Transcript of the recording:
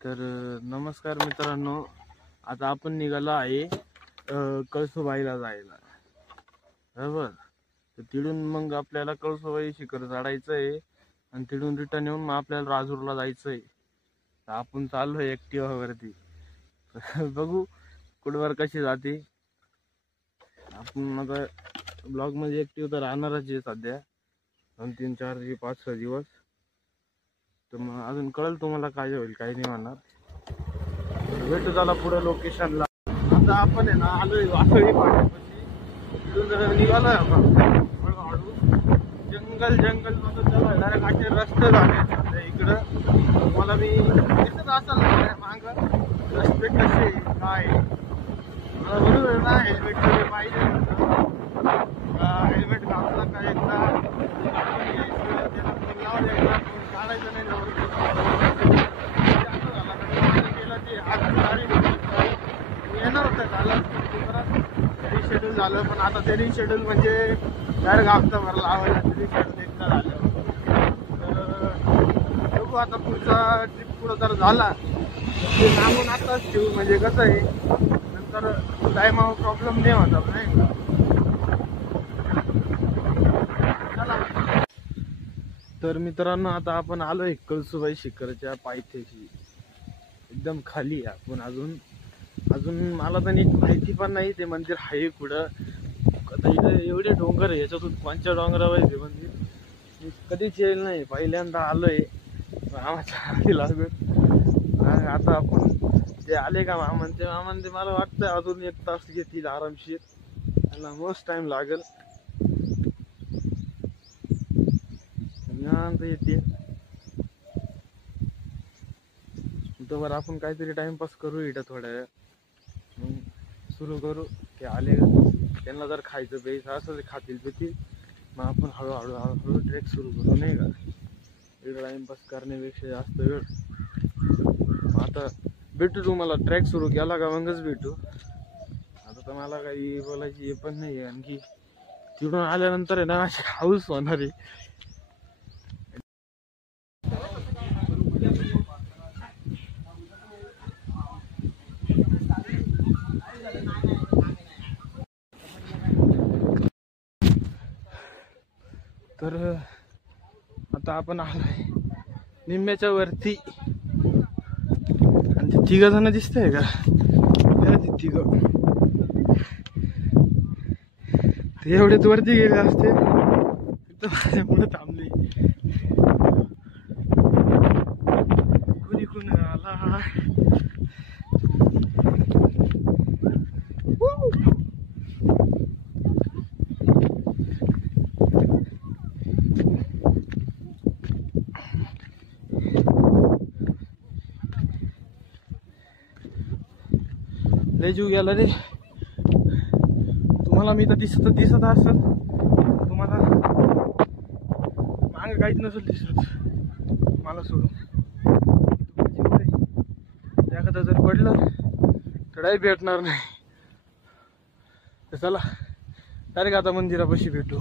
तर नमस्कार मित्रांनो, आता आपण निघालो आहे कळसुबाईला जायला, बरोबर. तर तिथून मग आपल्याला कळसुबाई शिखर चढायचं आहे आणि तिथून रिटर्न येऊन मग आपल्याला राजूरला जायचं आहे. तर आपण चाललो आहे ॲक्टिवावरती. बघू कुठवर कशी जाते. आपण आता ब्लॉगमध्ये ॲक्टिव्ह तर राहणारच आहे सध्या 2 3 4 5 6 दिवस. तर मग अजून कळेल तुम्हाला काय होईल काय नाही म्हणणार. भेटू झाला पुढे लोकेशनला. आता आपण आहे ना आलोय वासळी पाड्यापाशी. तिथून निघालोय आपण हळूहळू. जंगल मधून त्याला डायरेक्ट असे रस्ते झाले इकडं. मला मी दिसत असेल ना माग रस्ते कसे काय. मला बरोबर ना हेल्मेट वगैरे पाहिजे. हेल्मेट घातला का एकदा काढायचं नाही येणार होतं. झालं रिशेड्यूल झालं, पण आता ते रिशेड्यूल म्हणजे डायरेक्ट हप्ता भरला लावायला रिशेड्यूल एकदा झालं. तर बघू आता पुढचा ट्रिप पुढं जर झाला ते सांगून आताच ठेवू. म्हणजे कसं आहे नंतर टायमावर प्रॉब्लेम नाही होता नाही का. तर मित्रांनो, आता आपण आलोय कळसुबाई शिखरच्या पायथ्याशी. एकदम खाली आपण अजून मला तर नीट माहिती पण नाही ते मंदिर आहे कुठं. आता इथं एवढे डोंगर आहे, याच्यातून कोणत्या डोंगरावर आहे ते मंदिर मी कधीच येईल नाही. पहिल्यांदा आलोय मामाच्या आधी लागून. आता आपण ते आले का मामान ते मला वाटतं अजून 1 तास घेतील आरामशीर. त्यांना मस्त टाइम लागेल. निवांत येते तोवर आपण काहीतरी टाइमपास करू इथं थोड्या वेळ. मग सुरू करू. ते आले त्यांना जर खायचं प्यायचं असं ते खातील पितील. मग आपण हळूहळू ट्रेक सुरू करू नाही का. इकडं टाइमपास करण्यापेक्षा जास्त वेळ. आता भेटू तुम्हाला. ट्रॅक सुरू केला का मगच भेटू. आता तर मला काही बोलायची हे पण नाही. आणखी तिकडून आल्यानंतर आहे ना अशी हाऊस होणार आहे. तर आता आपण आलोय निम्म्याच्या वरती. आणि ते 3 जण दिसतंय का. ते 3 ते एवढेच वरती गेले असते तर माझ्या पुढे थांबले. कोणी आला. लय जीव गेला रे. तुम्हाला मी तर दिसत असेल. तुम्हाला मागे काहीच नसेल दिसत मला सोडून. एखादं जर पडलं तर काही भेटणार नाही. तर चला डायरेक्ट आता मंदिरापाशी भेटू.